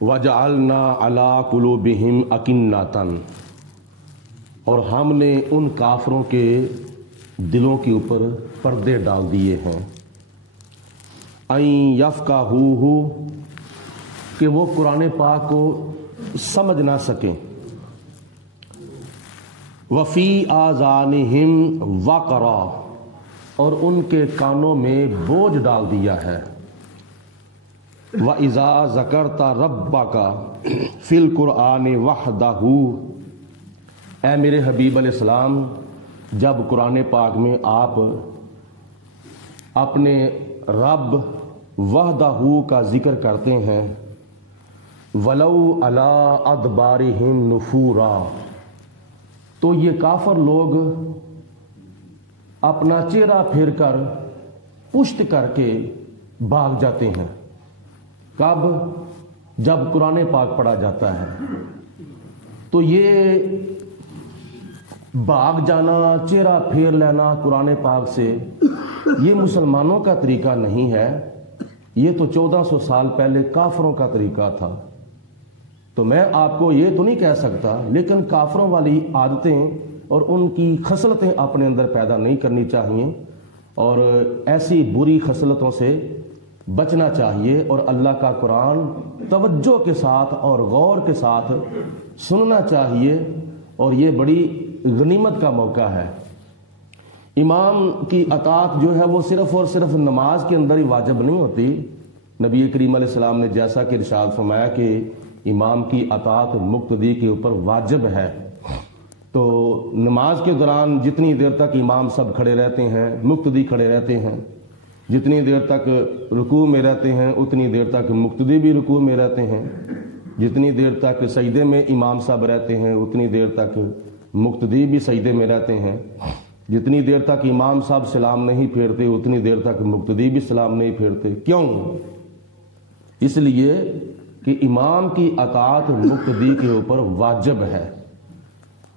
وَجَعَلْنَا عَلَىٰ قُلُوبِهِمْ أَكِنَّةً، اور ہم نے ان کافروں کے دلوں کے اوپر پردے ڈال دیے ہیں، أَن يَفْقَهُوهُ، کہ وہ قرآن پاک کو سمجھ نہ سکیں، وَفِي آذَانِهِمْ وَقْرًا، اور ان کے کانوں میں بوجھ ڈال دیا ہے، وَإِذَا ذَكَرْتَ رَبَّكَ فِي الْقُرْآنِ وَحْدَهُ، اے میرے حبیب علیہ السلام جب قرآن پاک میں آپ اپنے رب وحدہ کا ذکر کرتے ہیں، وَلَوْ عَلَىٰ أَدْبَارِهِمْ نُفُورًا، تو یہ کافر لوگ اپنا چہرہ پھیر کر پشت کر کے بھاگ جاتے ہیں۔ کب؟ جب قرآن پاک پڑھا جاتا ہے۔ تو یہ بھاگ جانا، چہرہ پھیر لینا قرآن پاک سے، یہ مسلمانوں کا طریقہ نہیں ہے، یہ تو 1400 سال پہلے کافروں کا طریقہ تھا۔ تو میں آپ کو یہ تو نہیں کہہ سکتا، لیکن کافروں والی عادتیں اور ان کی خصلتیں اپنے اندر پیدا نہیں کرنی چاہیے، اور ایسی بری خصلتوں سے بچنا چاہیے، اور اللہ کا قرآن توجہ کے ساتھ اور غور کے ساتھ سننا چاہیے، اور یہ بڑی غنیمت کا موقع ہے۔ امام کی اطاعت جو ہے وہ صرف اور صرف نماز کے اندر ہی واجب نہیں ہوتی۔ نبی کریم علیہ السلام نے جیسا کہ ارشاد فرمایا کہ امام کی اطاعت مقتدی کے اوپر واجب ہے، تو نماز کے دوران جتنی دیر تک امام سب کھڑے رہتے ہیں، مقتدی کھڑے رہتے ہیں، جتنی دیر تک رکوع میں رہتے ہیں اتنی دیر تک مقتدی بھی رکوع میں رہتے ہیں، جتنی دیر تک سجدے میں امام صاحب رہتے ہیں اتنی دیر تک مقتدی بھی سجدے میں رہتے ہیں، جتنی دیر تک امام صاحب سلام نہیں پھیرتے اتنی دیر تک مقتدی بھی سلام نہیں پھیرتے۔ کیوں؟ اس لیے کہ امام کی اطاعت مقتدی کے اوپر واجب ہے۔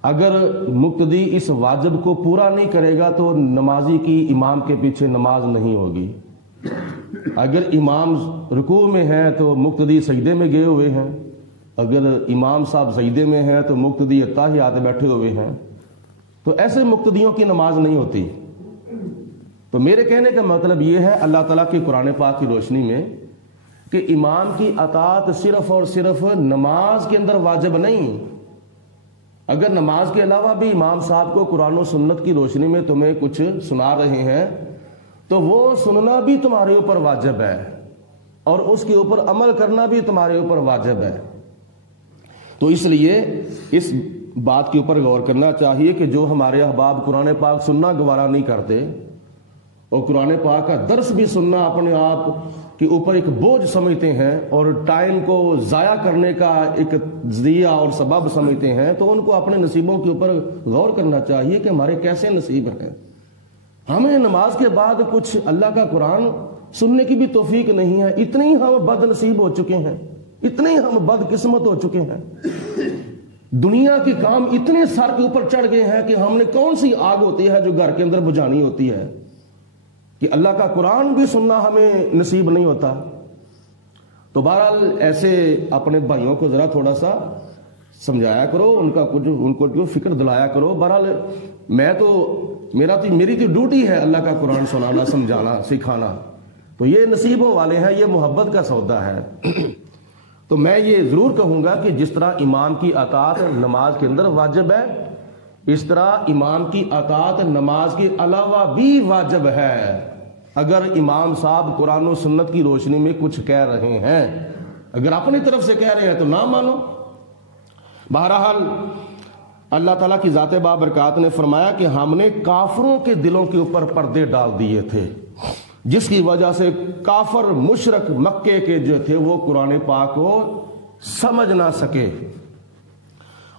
اگر مقتدی اس واجب کو پورا نہیں کرے گا تو نمازی کی امام کے پیچھے نماز نہیں ہوگی۔ اگر امام رکوع میں ہے تو مقتدی سجدے میں گئے ہوئے ہیں، اگر امام صاحب سجدے میں ہیں تو مقتدی اتحیات بیٹھے ہوئے ہیں، تو ایسے مقتدیوں کی نماز نہیں ہوتی۔ تو میرے کہنے کا مطلب یہ ہے اللہ تعالیٰ کی قرآن پاک کی روشنی میں کہ امام کی اطاعت صرف اور صرف نماز کے اندر واجب نہیں، اگر نماز کے علاوہ بھی امام صاحب کو قرآن و سنت کی روشنی میں تمہیں کچھ سنا رہے ہیں تو وہ سننا بھی تمہارے اوپر واجب ہے، اور اس کے اوپر عمل کرنا بھی تمہارے اوپر واجب ہے۔ تو اس لیے اس بات کے اوپر غور کرنا چاہیے کہ جو ہمارے احباب قرآن پاک سننا گوارا نہیں کرتے اور قرآن پاک کا درس بھی سننا اپنے آپ کے اوپر ایک بوجھ سمجھتے ہیں اور ٹائم کو ضائع کرنے کا ایک ذریعہ اور سبب سمجھتے ہیں، تو ان کو اپنے نصیبوں کے اوپر غور کرنا چاہیے کہ ہمارے کیسے نصیب ہیں۔ ہمیں نماز کے بعد کچھ اللہ کا قرآن سننے کی بھی توفیق نہیں ہے، اتنے ہی ہم بد نصیب ہو چکے ہیں، اتنے ہی ہم بد قسمت ہو چکے ہیں، دنیا کے کام اتنے سر کے اوپر چڑھ گئے ہیں کہ ہم نے کون سی آگ ہوتی ہے جو گھر کے اندر بجھانی ہوتی ہے کہ اللہ کا قرآن بھی سننا ہمیں نصیب نہیں ہوتا۔ تو بہرحال ایسے اپنے بھائیوں کو ذرا تھوڑا سا سمجھایا کرو، ان کو جو فکر دلایا کرو۔ بہرحال میری تو ڈیوٹی ہے اللہ کا قرآن سنانا، سمجھانا، سکھانا، تو یہ نصیبوں والے ہیں، یہ محبت کا سودا ہے۔ تو میں یہ ضرور کہوں گا کہ جس طرح امام کی اطاعت نماز کے اندر واجب ہے، اس طرح امام کی اطاعت نماز کے علاوہ بھی واجب ہے۔ اگر امام صاحب قرآن و سنت کی روشنی میں کچھ کہہ رہے ہیں، اگر اپنی طرف سے کہہ رہے ہیں تو نہ مانو۔ بہرحال اللہ تعالیٰ کی ذات بابرکات نے فرمایا کہ ہم نے کافروں کے دلوں کے اوپر پردے ڈال دیے تھے، جس کی وجہ سے کافر مشرک مکے کے جو تھے وہ قرآن پاک کو سمجھ نہ سکے،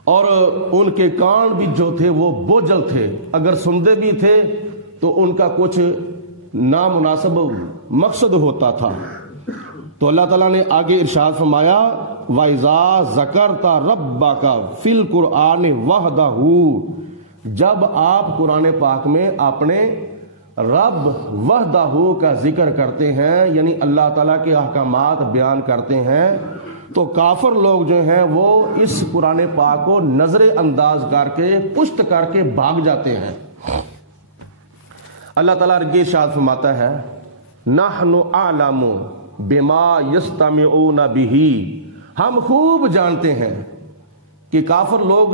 اور ان کے کان بھی جو تھے وہ بوجھل تھے، اگر سنتے بھی تھے تو ان کا کچھ نامناسب مقصد ہوتا تھا۔ تو اللہ تعالیٰ نے آگے ارشاد فرمایا وَإِذَا ذَكَرْتَ رَبَّكَ فِي الْقُرْآنِ وَحْدَهُ، جب آپ قرآن پاک میں اپنے رب وحدہ کا ذکر کرتے ہیں، یعنی اللہ تعالیٰ کے احکامات بیان کرتے ہیں، تو کافر لوگ جو ہیں وہ اس قرآن پاک کو نظر انداز کر کے پشت کر کے بھاگ جاتے ہیں۔ اللہ تعالیٰ آگے ارشاد فرماتا ہے نحن اعلم بما یستمعون بہ، ہم خوب جانتے ہیں کہ کافر لوگ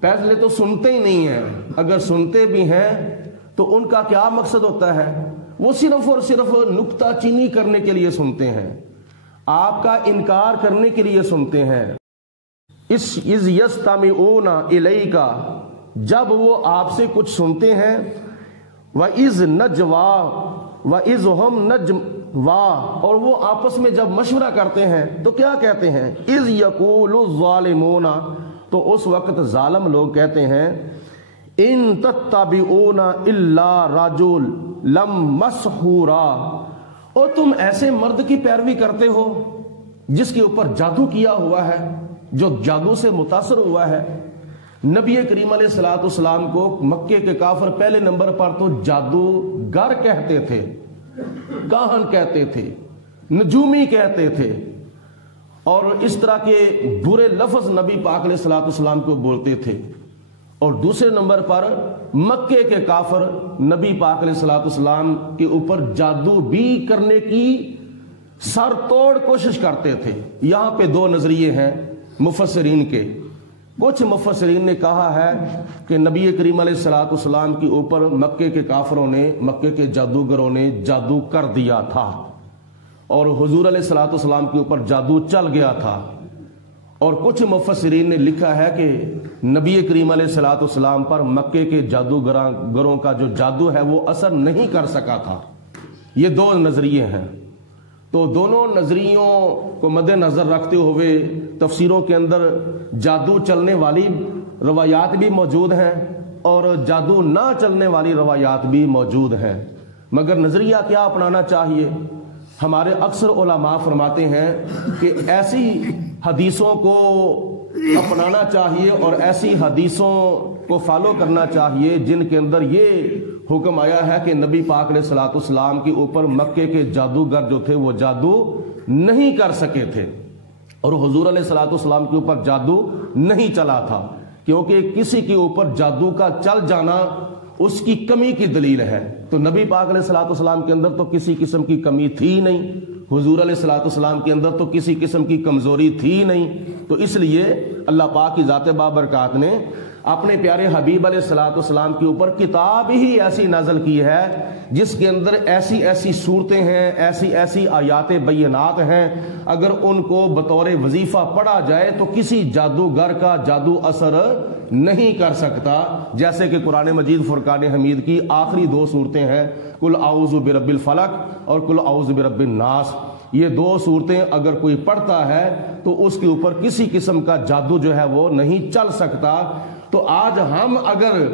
پہلے تو سنتے ہی نہیں ہیں، اگر سنتے بھی ہیں تو ان کا کیا مقصد ہوتا ہے؟ وہ صرف اور صرف نکتہ چینی کرنے کے لیے سنتے ہیں، آپ کا انکار کرنے کے لیے سنتے ہیں۔ اذ یستمعون الیک، جب وہ آپ سے کچھ سنتے ہیں، وَإِذْ نَجْوَا وَإِذْ هُمْ نَجْوَا، اور وہ آپس میں جب مشورہ کرتے ہیں تو کیا کہتے ہیں؟ اِذْ يَقُولُ الظَّالِمُونَ، تو اس وقت ظالم لوگ کہتے ہیں ان تتبعون الا رجلا مسحورا، اور تم ایسے مرد کی پیروی کرتے ہو جس کے اوپر جادو کیا ہوا ہے، جو جادو سے متاثر ہوا ہے۔ نبی کریم علیہ الصلوۃ والسلام کو مکے کے کافر پہلے نمبر پر تو جادوگر کہتے تھے، کاہن کہتے تھے، نجومی کہتے تھے، اور اس طرح کے برے لفظ نبی پاک علیہ الصلوۃ والسلام کو بولتے تھے۔ اور دوسرے نمبر پر مکے کے کافر نبی پاک علیہ الصلوۃ والسلام کے اوپر جادو بھی کرنے کی سر توڑ کوشش کرتے تھے۔ یہاں پہ دو نظریے ہیں مفسرین کے۔ کچھ مفسرین نے کہا ہے کہ نبی کریم علیہ الصلوۃ والسلام کے اوپر مکے کے کافروں نے، مکے کے جادوگروں نے جادو کر دیا تھا، اور حضور علیہ الصلوۃ والسلام کے اوپر جادو چل گیا تھا۔ اور کچھ مفسرین نے لکھا ہے کہ نبی کریم علیہ الصلوۃ والسلام پر مکے کے جادوگروں کا جو جادو ہے وہ اثر نہیں کر سکا تھا۔ یہ دو نظریے ہیں۔ تو دونوں نظریوں کو مد نظر رکھتے ہوئے تفسیروں کے اندر جادو چلنے والی روایات بھی موجود ہیں اور جادو نہ چلنے والی روایات بھی موجود ہیں، مگر نظریہ کیا اپنانا چاہیے؟ ہمارے اکثر علماء فرماتے ہیں کہ ایسی حدیثوں کو اپنانا چاہیے اور ایسی حدیثوں کو فالو کرنا چاہیے جن کے اندر یہ حکم آیا ہے کہ نبی پاک علیہ الصلوۃ والسلام کے اوپر مکے کے جادوگر جو تھے وہ جادو نہیں کر سکے تھے، اور حضور علیہ الصلوۃ والسلام کے اوپر جادو نہیں چلا تھا، کیونکہ کسی کے اوپر جادو کا چل جانا اس کی کمی کی دلیل ہے۔ تو نبی پاک علیہ الصلوۃ والسلام کے اندر تو کسی قسم کی کمی تھی نہیں، حضور علیہ الصلوۃ والسلام کے اندر تو کسی قسم کی کمزوری تھی نہیں، تو اس لیے اللہ پاک کی ذات بابرکات نے اپنے پیارے حبیب علیہ الصلوۃ والسلام کے اوپر کتاب ہی ایسی نازل کی ہے جس کے اندر ایسی ایسی صورتیں ہیں، ایسی ایسی آیات بینات ہیں، اگر ان کو بطور وظیفہ پڑھا جائے تو کسی جادوگر کا جادو اثر نہیں کر سکتا، جیسے کہ قرآن مجید فرقان حمید کی آخری دو صورتیں ہیں، قل اعوذ برب الفلق اور قل اعوذ برب الناس۔ یہ دو صورتیں اگر کوئی پڑھتا ہے تو اس کے اوپر کسی قسم کا جادو جو ہے وہ نہیں چل سکتا۔ تو آج ہم اگر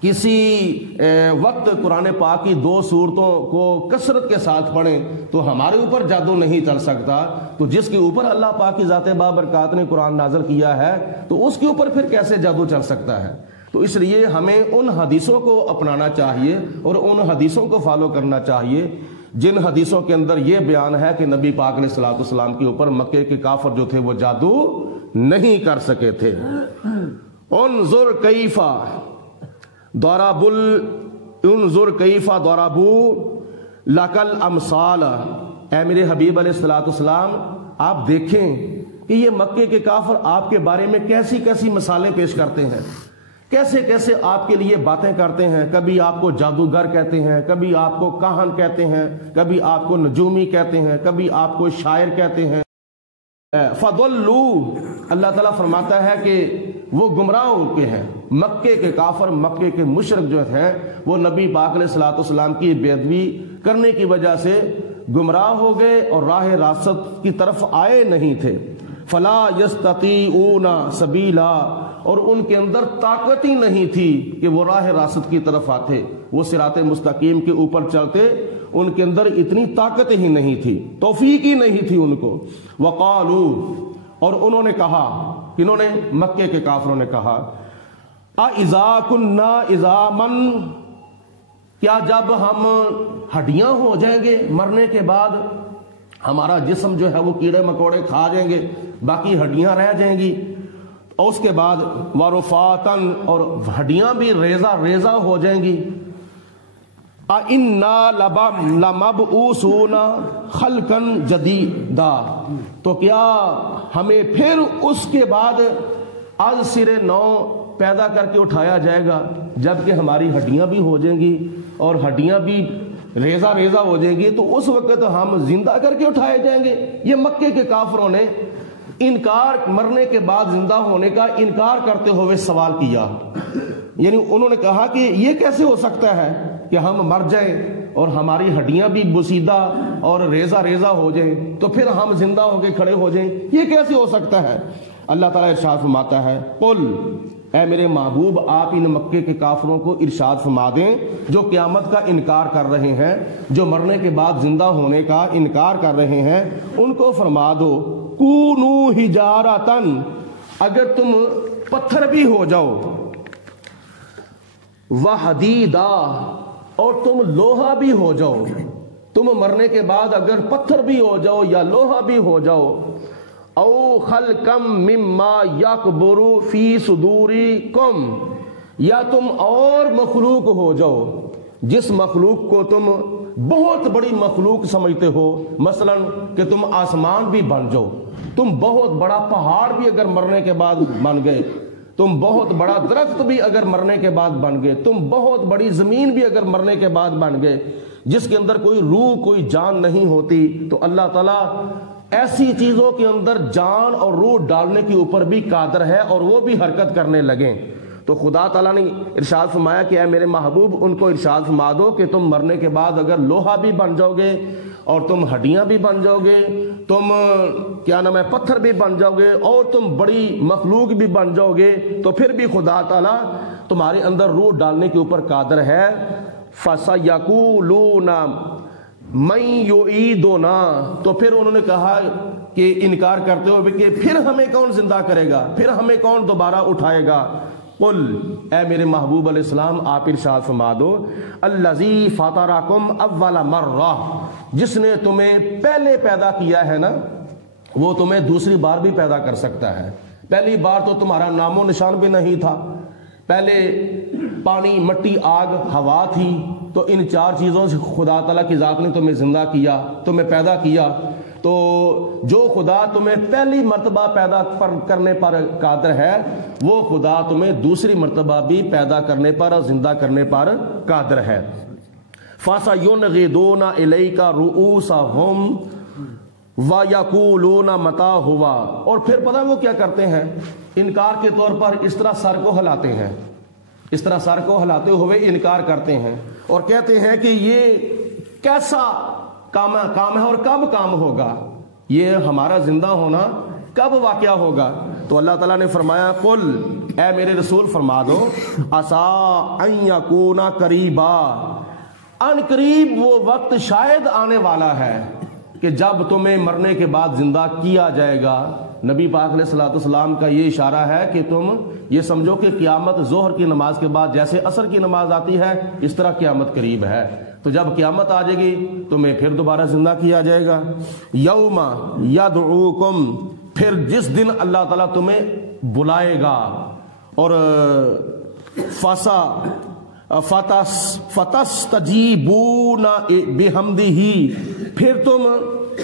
کسی وقت قرآن پاک کی دو صورتوں کو کثرت کے ساتھ پڑھیں تو ہمارے اوپر جادو نہیں چل سکتا، تو جس کے اوپر اللہ پاک کی ذات بابرکات نے قرآن نازل کیا ہے تو اس کے اوپر پھر کیسے جادو چل سکتا ہے؟ تو اس لیے ہمیں ان حدیثوں کو اپنانا چاہیے اور ان حدیثوں کو فالو کرنا چاہیے جن حدیثوں کے اندر یہ بیان ہے کہ نبی پاک علیہ الصلوۃ والسلام کے اوپر مکے کے کافر جو تھے وہ جادو نہیں کر سکے تھے۔ انظر کیف ضربوا لک الامثال، اے میرے حبیب علیہ الصلوۃ والسلام آپ دیکھیں کہ یہ مکے کے کافر آپ کے بارے میں کیسی کیسی مثالیں پیش کرتے ہیں، کیسے کیسے آپ کے لیے باتیں کرتے ہیں، کبھی آپ کو جادوگر کہتے ہیں، کبھی آپ کو کاہن کہتے ہیں، کبھی آپ کو نجومی کہتے ہیں، کبھی آپ کو شاعر کہتے ہیں۔ فضلوا، اللہ تعالیٰ فرماتا ہے کہ وہ گمراہ ہو کے ہیں، مکے کے کافر، مکے کے مشرک جو ہیں وہ نبی پاک علیہ الصلوۃ والسلام کی بے ادبی کرنے کی وجہ سے گمراہ ہو گئے اور راہ راست کی طرف آئے نہیں تھے۔ فلا یستطیعون سبیلا، اور ان کے اندر طاقت ہی نہیں تھی کہ وہ راہ راست کی طرف آتے، وہ صراط مستقیم کے اوپر چلتے، ان کے اندر اتنی طاقت ہی نہیں تھی، توفیق ہی نہیں تھی ان کو۔ وقالوا، اور انہوں نے کہا، کنہوں نے؟ مکے کے کافروں نے کہا، اَإِذَا كُنَّا عِظَامًا، کیا جب ہم ہڈیاں ہو جائیں گے مرنے کے بعد، ہمارا جسم جو ہے وہ کیڑے مکوڑے کھا جائیں گے، باقی ہڈیاں رہ جائیں گی، اور اس کے بعد ورفاتن، اور ہڈیاں بھی ریزہ ریزہ ہو جائیں گی۔ اِنَّا لَمَبْعُوثُونَ خَلْقًا جَدِيدًا، تو کیا ہمیں پھر اس کے بعد از سر نو پیدا کر کے اٹھایا جائے گا، جبکہ ہماری ہڈیاں بھی ہو جائیں گی اور ہڈیاں بھی ریزہ ریزہ ہو جائیں گی، تو اس وقت ہم زندہ کر کے اٹھائے جائیں گے؟ یہ مکے کے کافروں نے انکار، مرنے کے بعد زندہ ہونے کا انکار کرتے ہوئے سوال کیا، یعنی انہوں نے کہا کہ یہ کیسے ہو سکتا ہے کہ ہم مر جائیں اور ہماری ہڈیاں بھی بسیدہ اور ریزہ ریزہ ہو جائیں تو پھر ہم زندہ ہو کے کھڑے ہو جائیں، یہ کیسے ہو سکتا ہے؟ اللہ تعالیٰ ارشاد فرماتا ہے، قل، اے میرے محبوب آپ ان مکے کے کافروں کو ارشاد فرما دیں جو قیامت کا انکار کر رہے ہیں، جو مرنے کے بعد زندہ ہونے کا انکار کر رہے ہیں، ان کو فرما دو، کونو حجارتن، اگر تم پتھر بھی ہو جاؤ، وحدیدا، اور تم لوہا بھی ہو جاؤ، تم مرنے کے بعد اگر پتھر بھی ہو جاؤ یا لوہا بھی ہو جاؤ، او خلقم مما یکبر فی صدورکم، یا تم اور مخلوق ہو جاؤ جس مخلوق کو تم بہت بڑی مخلوق سمجھتے ہو، مثلا کہ تم آسمان بھی بن جاؤ، تم بہت بڑا پہاڑ بھی اگر مرنے کے بعد بن گئے، تم بہت بڑا درخت بھی اگر مرنے کے بعد بن گئے، تم بہت بڑی زمین بھی اگر مرنے کے بعد بن گئے جس کے اندر کوئی روح کوئی جان نہیں ہوتی، تو اللہ تعالیٰ ایسی چیزوں کے اندر جان اور روح ڈالنے کے اوپر بھی قادر ہے اور وہ بھی حرکت کرنے لگیں۔ تو خدا تعالیٰ نے ارشاد فرمایا کہ اے میرے محبوب ان کو ارشاد فرما دو کہ تم مرنے کے بعد اگر لوہا بھی بن جاؤ گے اور تم ہڈیاں بھی بن جاؤ گے، تم کیا نام ہے پتھر بھی بن جاؤ گے اور تم بڑی مخلوق بھی بن جاؤ گے، تو پھر بھی خدا تعالیٰ تمہارے اندر روح ڈالنے کے اوپر قادر ہے۔ فَسَيَقُولُونَ مَن يُعِيدُنَا، تو پھر انہوں نے کہا کہ انکار کرتے ہوئے کہ پھر ہمیں کون زندہ کرے گا، پھر ہمیں کون دوبارہ اٹھائے گا؟ قل، اے میرے محبوب علیہ السلام آپ ارشاد فرما دو، الذی فطرکم اول مرہ، جس نے تمہیں پہلے پیدا کیا ہے نا وہ تمہیں دوسری بار بھی پیدا کر سکتا ہے۔ پہلی بار تو تمہارا نام و نشان بھی نہیں تھا، پہلے پانی مٹی آگ ہوا تھی، تو ان چار چیزوں سے خدا تعالیٰ کی ذات نے تمہیں زندہ کیا، تمہیں پیدا کیا، تو جو خدا تمہیں پہلی مرتبہ پیدا کرنے پر قادر ہے وہ خدا تمہیں دوسری مرتبہ بھی پیدا کرنے پر اور زندہ کرنے پر قادر ہے۔ فَسَيُنْغِضُونَ إِلَيْكَ رُؤُوسَهُمْ وَيَقُولُونَ مَتَىٰ هُوَ، اور پھر پتہ وہ کیا کرتے ہیں، انکار کے طور پر اس طرح سر کو ہلاتے ہیں، اس طرح سر کو ہلاتے ہوئے انکار کرتے ہیں اور کہتے ہیں کہ یہ کیسا کام ہے اور کب کام ہوگا، یہ ہمارا زندہ ہونا کب واقعہ ہوگا؟ تو اللہ تعالیٰ نے فرمایا، قل، اے میرے رسول فرما دو، عسیٰ ان یکون قریبا، ان قریب وہ وقت شاید آنے والا ہے کہ جب تمہیں مرنے کے بعد زندہ کیا جائے گا۔ نبی پاک علیہ الصلوۃ والسلام کا یہ اشارہ ہے کہ تم یہ سمجھو کہ قیامت ظہر کی نماز کے بعد جیسے عصر کی نماز آتی ہے اس طرح قیامت قریب ہے، تو جب قیامت آ جائے گی تمہیں پھر دوبارہ زندہ کیا جائے گا۔ یوم یدعوکم، پھر جس دن اللہ تعالیٰ تمہیں بلائے گا، اور فتستجیبون بحمدہ، پھر تم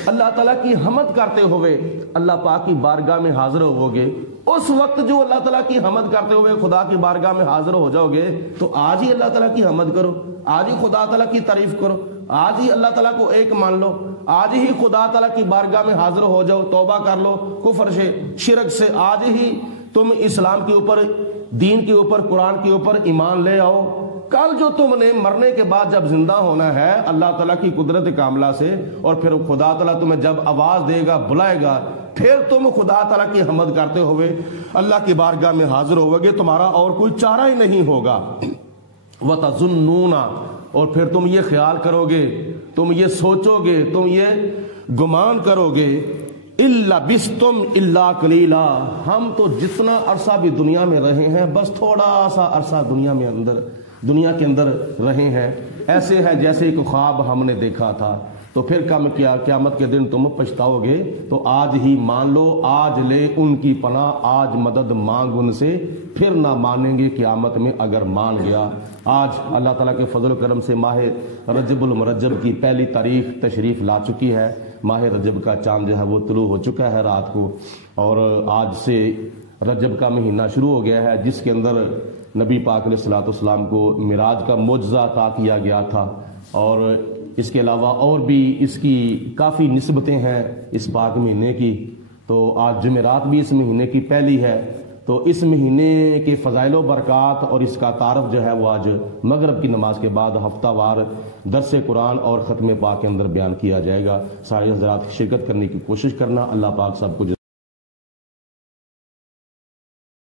اللہ تعالیٰ کی حمد کرتے ہوئے اللہ پاک کی بارگاہ میں حاضر ہوگے۔ اس وقت جو اللہ تعالیٰ کی حمد کرتے ہوئے خدا کی بارگاہ میں حاضر ہو جاؤ گے تو آج ہی اللہ تعالیٰ کی حمد کرو، آج ہی خدا تعالیٰ کی تعریف کرو، آج ہی اللہ تعالیٰ کو ایک مان لو، آج ہی خدا تعالیٰ کی بارگاہ میں حاضر ہو جاؤ، توبہ کر لو کفر سے شرک سے، آج ہی تم اسلام کے اوپر، دین کے اوپر، قرآن کے اوپر ایمان لے آؤ۔ کل جو تم نے مرنے کے بعد جب زندہ ہونا ہے اللہ تعالیٰ کی قدرت کاملہ سے، اور پھر خدا تعالیٰ تمہیں جب آواز دے گا، بلائے گا، پھر تم خدا تعالیٰ کی حمد کرتے ہوئے اللہ کی بارگاہ میں حاضر ہوگے، تمہارا اور کوئی چارہ ہی نہیں ہوگا۔ وَتَظُنُّونَ، اور پھر تم یہ خیال کرو گے، تم یہ سوچو گے، تم یہ گمان کرو گے، إِلَّا بِسْتُمْ إِلَّا قَلِيلًا، ہم تو جتنا عرصہ بھی دنیا میں رہے ہیں بس تھوڑا سا عرصہ دنیا کے اندر رہے ہیں، ایسے ہے جیسے ایک خواب ہم نے دیکھا تھا، تو پھر کم کیا قیامت کے دن تم پچھتاؤ گے، تو آج ہی مان لو، آج لے ان کی پناہ، آج مدد مانگ ان سے، پھر نہ مانیں گے قیامت میں اگر مان گیا۔ آج اللہ تعالیٰ کے فضل و کرم سے ماہ رجب المرجب کی پہلی تاریخ تشریف لا چکی ہے۔ ماہ رجب کا چاند جو ہے وہ طلوع ہو چکا ہے رات کو، اور آج سے رجب کا مہینہ شروع ہو گیا ہے، جس کے اندر نبی پاک علیہ الصلوۃ والسلام کو معراج کا معجزہ عطا کیا گیا تھا، اور اس کے علاوہ اور بھی اس کی کافی نسبتیں ہیں اس پاک مہینے کی۔ تو آج جمعرات بھی اس مہینے کی پہلی ہے، تو اس مہینے کے فضائل و برکات اور اس کا تعارف جو ہے وہ آج مغرب کی نماز کے بعد ہفتہ وار درس قرآن اور ختم پاک کے اندر بیان کیا جائے گا۔ سارے حضرات شرکت کرنے کی کوشش کرنا، اللہ پاک سب کو